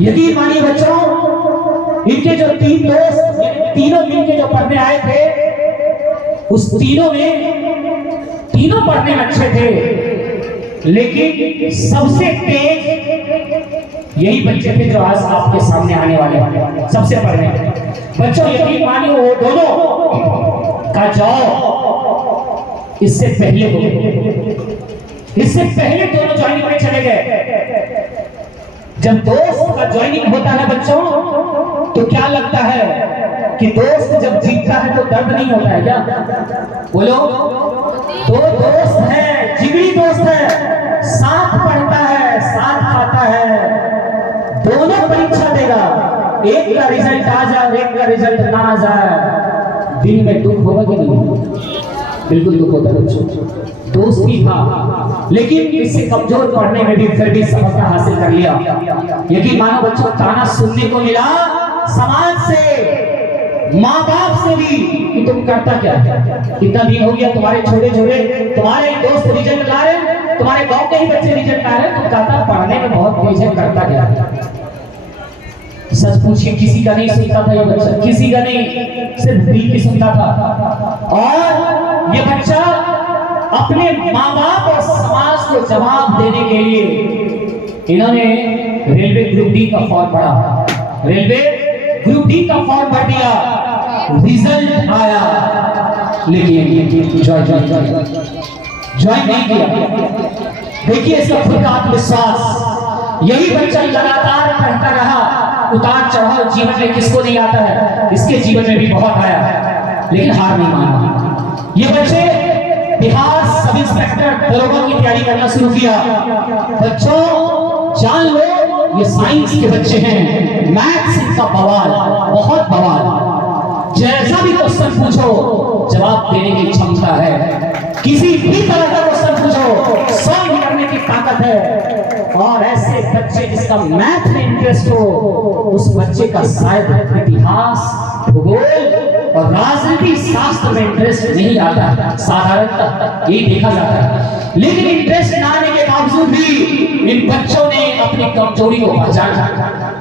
यकीन मानिए बच्चों, इनके जो तीन दोस्त तीनों मिलके जो पढ़ने आए थे, उस तीनों में तीनों पढ़ने में अच्छे थे, लेकिन सबसे तेज यही बच्चे थे जो आज आपके सामने आने वाले हैं, सबसे पढ़ने। बच्चों यकीन मानिए वो दोनों का जॉब इससे पहले हो गए, इससे पहले दोनों ज्वाइनिंग में चले गए। जब दोस्त का ज्वाइनिंग होता है बच्चों, तो क्या लगता है कि दोस्त जब जीतता है तो दर्द नहीं होता है क्या? बोलो, दो दोस्त है, जिगरी दोस्त है, साथ पढ़ता है, साथ खाता है, दोनों परीक्षा देगा, एक का रिजल्ट आ जाए, एक का रिजल्ट ना आ जाए, दिल में दुख होगा कि नहीं? बिल्कुल दुख होता है। दोस्त ही था, लेकिन इससे कमजोर पढ़ने में भी फिर भी सफलता हासिल कर लिया। यकीन मानो बच्चों, ताना सुनने को मिला समाज से, माँ बाप से भी कि तुम करता क्या है, कितना दिन हो गया तुम्हारे छोटे छोटे तुम्हारे दोस्त रिजल्ट ला रहे, तुम्हारे गांव के ही बच्चे रिजल्ट ला रहे, तुम कहता पढ़ने में बहुत तेज है, करता क्या है? सच पूछिए, किसी का नहीं सुनता था ये बच्चा, किसी का नहीं, सिर्फ दिल की सुनता था। और ये बच्चा अपने माँ बाप और समाज को जवाब देने के लिए इन्होंने रेलवे ग्रुप डी का फॉर्म भरा, रेलवे ग्रुप डी का फॉर्म भर दिया, रिजल्ट आया, लेकिन ज्वाइन नहीं किया। देखिए इसका खुद का आत्मविश्वास, यही बच्चा लगातार पढ़ता रहा, उतार चढ़ाव जीवन में किसको नहीं आता है, इसके जीवन में भी बहुत आया, लेकिन हार नहीं माना। ये बच्चे बिहार सब इंस्पेक्टर दरोगा की तैयारी करना शुरू किया। बच्चों जान लो, ये साइंस के बच्चे हैं, मैथ्स इनका बवाल, बहुत बवाल, जैसा भी क्वेश्चन पूछो जवाब देने की क्षमता है, किसी भी तरह का क्वेश्चन पूछो सॉल्व करने की ताकत है। और ऐसे बच्चे जिसका मैथ में इंटरेस्ट हो, उस बच्चे का शायद इतिहास, भूगोल और राजनीति शास्त्र में इंटरेस्ट नहीं आता, साधारणतः यही देखा जाता है। लेकिन इंटरेस्ट ना आने के बावजूद भी इन बच्चों ने अपनी कमजोरी को पहचाना,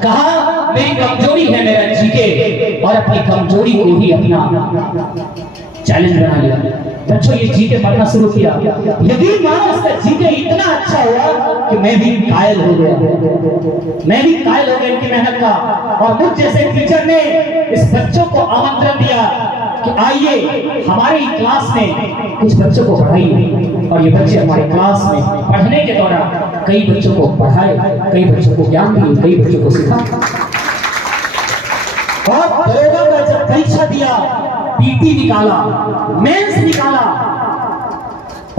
कहा मेरी कमजोरी है मेरा जीके, और अपनी कमजोरी को ही अपना चैलेंज बना लिया। बच्चों ये जीके पढ़ना शुरू किया, यकीन मानो उसका जीके इतना अच्छा हुआ कि मैं भी कायल हो गया, मैं भी कायल हो गया इनकी मेहनत का। और मुझ जैसे टीचर ने इस बच्चों को आमंत्रण दिया कि आइए हमारे क्लास में कुछ बच्चों को पढ़ाइए, और ये बच्चे हमारे क्लास में पढ़ने के दौरान कई बच्चों को पढ़ाए, कई बच्चों को ज्ञान दिए, कई बच्चों को सिखाया। और दरोगा का जब परीक्षा दिया, पीटी निकाला, मेंस निकाला,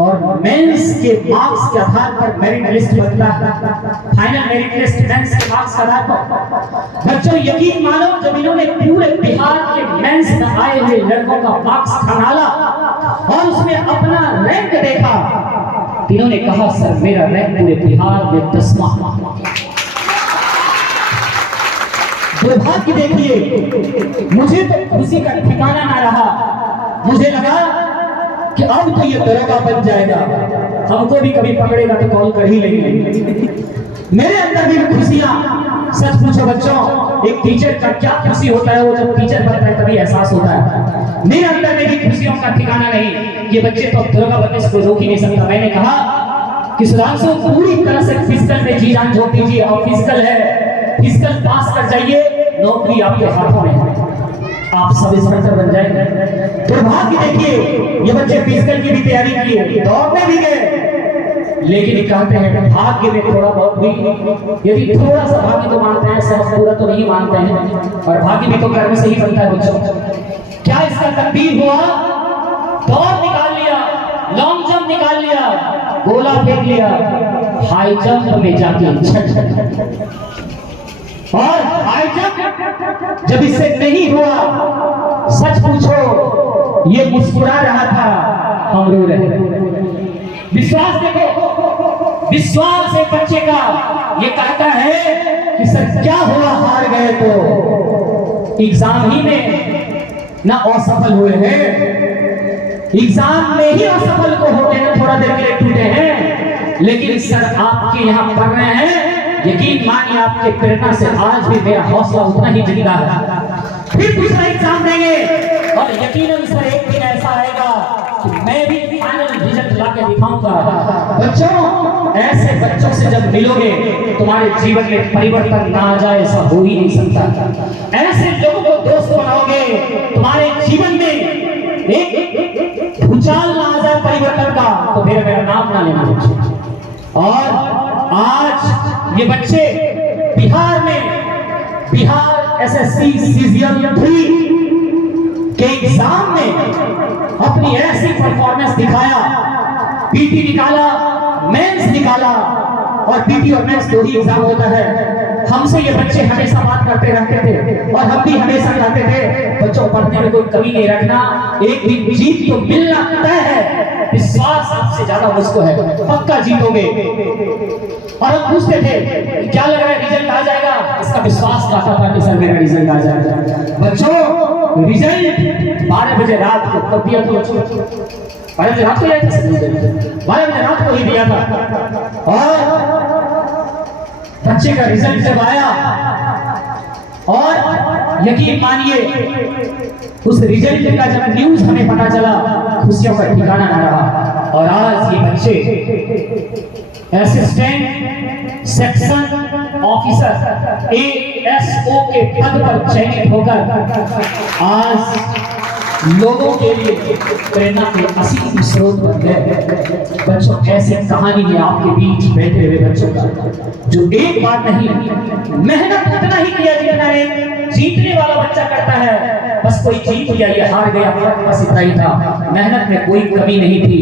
और मेंस के मार्क्स के आधार पर मेरिट लिस्ट बनता है, फाइनल मेरिट लिस्ट मेंस के मार्क्स के आधार पर। बच्चों यकीन मानो, जब इन्होंने पूरे बिहार के मेंस में आए हुए लड़कों का मार्क्स खंगाला और उसमें अपना रैंक देखा, इन्होंने कहा सर मेरा रैंक पूरे बिहार में 10वां। दुर्भाग्य देखिए, मुझे तो खुशी का ठिकाना ना रहा, मुझे लगा कि अब तो ये दरोगा बन जाएगा, हमको भी कभी पकड़ेगा तो कॉल कर ही लेंगे। मेरे अंदर भी खुशियां, सच पूछो बच्चों, एक टीचर का क्या खुशी होता है, वो जब टीचर बनता है तभी एहसास होता है। मेरे अंदर में भी खुशियों का ठिकाना नहीं, ये बच्चे तो दरोगा बनने से रोक ही नहीं सकता। मैंने कहा कि सुधांशु पूरी तरह से फिजिकल में जी जान झोंक दीजिए, और फिजिकल है, फिजिकल पास कर जाइए, नौकरी आपके हाथों में है, आप सब इंस्पेक्टर बन जाएंगे। दुर्भाग्य देखिए, ये बच्चे फिजिकल की भी तैयारी की, दौड़ने भी गए, लेकिन कहते हैं भाग्य में थोड़ा बहुत भी, यदि थोड़ा सा भाग्य तो मानते हैं, सब पूरा तो नहीं मानते हैं, और भाग्य भी तो करने से ही बनता है बच्चों। क्या इसका तकदीर हुआ, दौड़ निकाल लिया, लॉन्ग जंप निकाल लिया, गोला फेंक लिया, हाई जंप में जाके और हाई जंप जब इससे नहीं हुआ, सच पूछो ये मुस्कुरा रहा था, हम रो रहे। विश्वास देखो, विश्वास एक बच्चे का ये कहता है कि सर क्या हुआ, हार गए तो एग्जाम ही में ना असफल हुए हैं, एग्जाम में ही असफल को होते हैं, थोड़ा देर के लिए टूटे हैं, लेकिन सर आपके यहाँ पढ़ रहे हैं, यकीन मानिए आपके प्रेरणा से आज भी मेरा हौसला उतना ही जिंदा है। फिर दूसरा एग्जाम देंगे और यकीनन सर एक दिन ऐसा आएगा कि मैं भी फाइनल रिजल्ट लाके दिखाऊंगा। बच्चों, ऐसे बच्चों से जब मिलोगे तुम्हारे जीवन में परिवर्तन ना आ जाए ऐसा हो ही नहीं सकता। ऐसे लोगों को दोस्त बनाओगे तुम्हारे जीवन में एक भूचाल ना आ जाए परिवर्तन का, तो फिर मेरा नाम ना लेना बच्चे। और आज ये बच्चे बिहार में एसएससी सीजीएल 3 के एग्जाम में अपनी ऐसी परफॉर्मेंस दिखाया, पीटी निकाला, मेंस निकाला, और पीटी और मेंस दो ही एग्जाम होता है। हमसे ये बच्चे हमेशा बात करते रहते थे और हम भी हमेशा कहते थे बच्चों पढ़ने में कोई कमी नहीं रखना, एक दिन जीत तो मिलना तय है, विश्वास आपसे ज्यादा मुझको है, पक्का जीतोगे। और हम पूछते थे क्या लग रहा है रिजल्ट आ जाएगा, इसका विश्वास आता था कि सर मेरा रिजल्ट आ जाएगा। बच्चों रिजल्ट 12 बजे रात को कब दिया था? 12 बजे रात को आया था, 12 बजे रात को ही दिया था। और बच्चे का रिजल्ट जब आया और यकीन मानिए उस रिजल्ट का जब न्यूज हमें पता चला, खुशियों का ठिकाना न रहा। और आज ये बच्चे असिस्टेंट सेक्शन ऑफिसर ASO के पद पर चयनित होकर आज लोगों के लिए प्रेरणा के असीम स्रोत बन गए। बच्चों ऐसी कहानी है आपके बीच बैठे हुए बच्चों का, जो एक बार नहीं मेहनत उतना ही किया जितना एक जीतने वाला बच्चा करता है। बस कोई जीत गया, ये हार गया, बस इतना ही था, मेहनत में कोई कमी नहीं थी,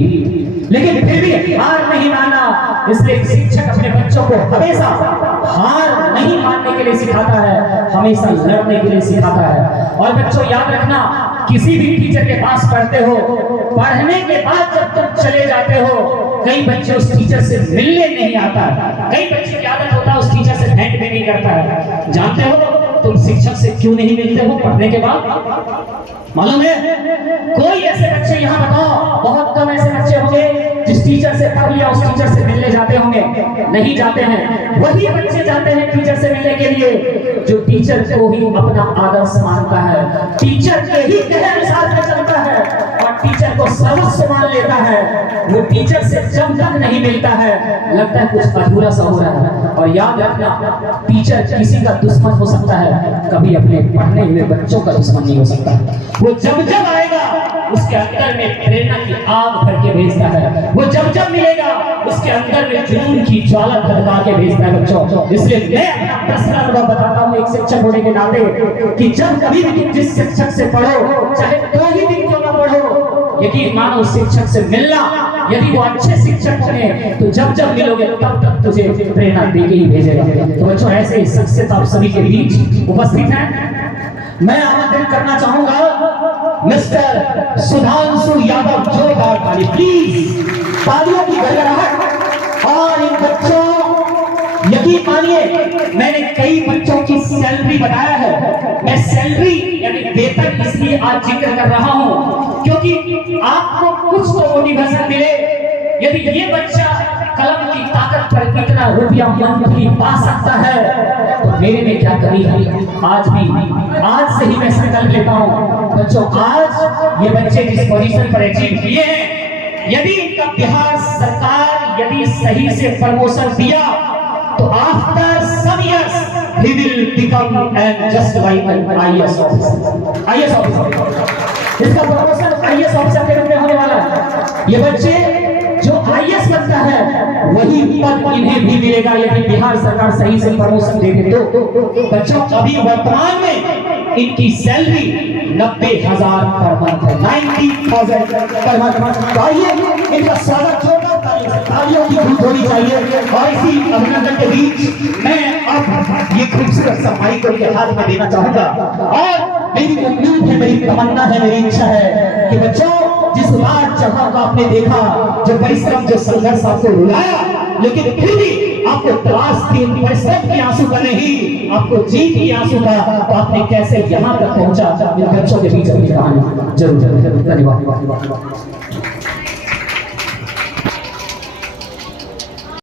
लेकिन फिर भी हार नहीं माना। इसलिए शिक्षक अपने बच्चों को हमेशा हार नहीं मानने के लिए सिखाता है, हमेशा लड़ने के लिए सिखाता है। और बच्चों याद रखना, किसी भी टीचर के पास पढ़ते हो, पढ़ने के बाद जब तुम चले जाते हो, कई बच्चे उस टीचर से मिलने नहीं आता, कई बच्चे की आदत होता है उस टीचर से भेंट भी नहीं करता है। जानते हो तुम शिक्षक से क्यों नहीं मिलते हो पढ़ने के बाद? मालूम है? कोई ऐसे बच्चे यहाँ बताओ, बहुत कम ऐसे बच्चे होंगे जिस टीचर से पढ़ लिया उस टीचर से मिलने जाते होंगे, नहीं जाते हैं। वही बच्चे जाते हैं टीचर से मिलने के लिए जो टीचर को ही अपना आदर्श मानता है, टीचर के ही कहे अनुसार में चलता है और टीचर को सर्वस्व मान लेता है। वो टीचर से जब तक नहीं मिलता है लगता है कुछ अधूरा सा हो रहा है। और याद रखना, टीचर किसी का दुश्मन हो सकता है, कभी अपने पढ़ने हुए बच्चों का दुश्मन नहीं हो सकता। वो जब जब आएगा उसके अंदर में प्रेरणा की आग भर के भेजता है, वो जब जब मिलेगा उसके अंदर में जुनून की ज्वाला धधका के भेजता है। बच्चों इसलिए मैं अपना पर्सनल अनुभव बताता हूँ एक शिक्षक होने के नाते, कि जब कभी भी तुम जिस शिक्षक से पढ़ो, चाहे 2 ही दिन क्यों ना पढ़ो, यकीन मानो उस शिक्षक से मिलना, यदि वो अच्छे शिक्षक होंगे तो जब जब मिलोगे तब तक तुझे प्रेरणा देके ही भेजेगा। तो बच्चों ऐसे शख्सियत आप सभी के बीच उपस्थित हैं। मैं आमंत्रित करना चाहूंगा मिस्टर सुधांशु यादव, जोरदार ताली प्लीज, तालियों की गड़गड़ाहट। और इन बच्चों यकीन मानिए मैंने कई बच्चों की सैलरी बताया है, मैं सैलरी यानी वेतन इसलिए आज जिक्र कर रहा हूं क्योंकि आपको कुछ तो मोटिवेशन मिले। यदि ये बच्चा कलम की ताकत पर कितना रुपया मंथली पा सकता है तो मेरे में क्या कमी है? आज से ही मैं संकल्प लेता हूँ बच्चों, आज ये बच्चे जिस पोजीशन पर अचीव किए हैं, यदि इनका बिहार सरकार यदि सही से प्रमोशन दिया तो after some years he will become an just like an IAS officer। IAS officer इसका प्रमोशन IAS ऑफिसर के रूप में होने वाला है। ये बच्चे जो IAS बनता है वही पद इन्हें भी मिलेगा यदि बिहार सरकार सही से प्रमोशन दे दे तो। बच्चों अभी वर्तमान में इनकी सैलरी 90,000 पर मंथ है, 90,000 पर मंथ। आइए इनका स्वागत तालियों की धूप होनी चाहिए। और इसी अभिनंदन के बीच मैं अब ये खूबसूरत सा माइक उनके हाथ में देना चाहूंगा। और मेरी उम्मीद है, मेरी तमन्ना है, मेरी इच्छा है कि बच्चों जिस उतार चढ़ाव को आपने देखा, जो परिश्रम जो संघर्ष आपको रुलाया, लेकिन फिर भी आपको तलाश थी परिश्रम की आंसू का नहीं, आपको जीत की आंसू का, तो आपने कैसे यहाँ तक पहुंचा इन बच्चों के बीच अपनी कहानी जरूर। धन्यवाद।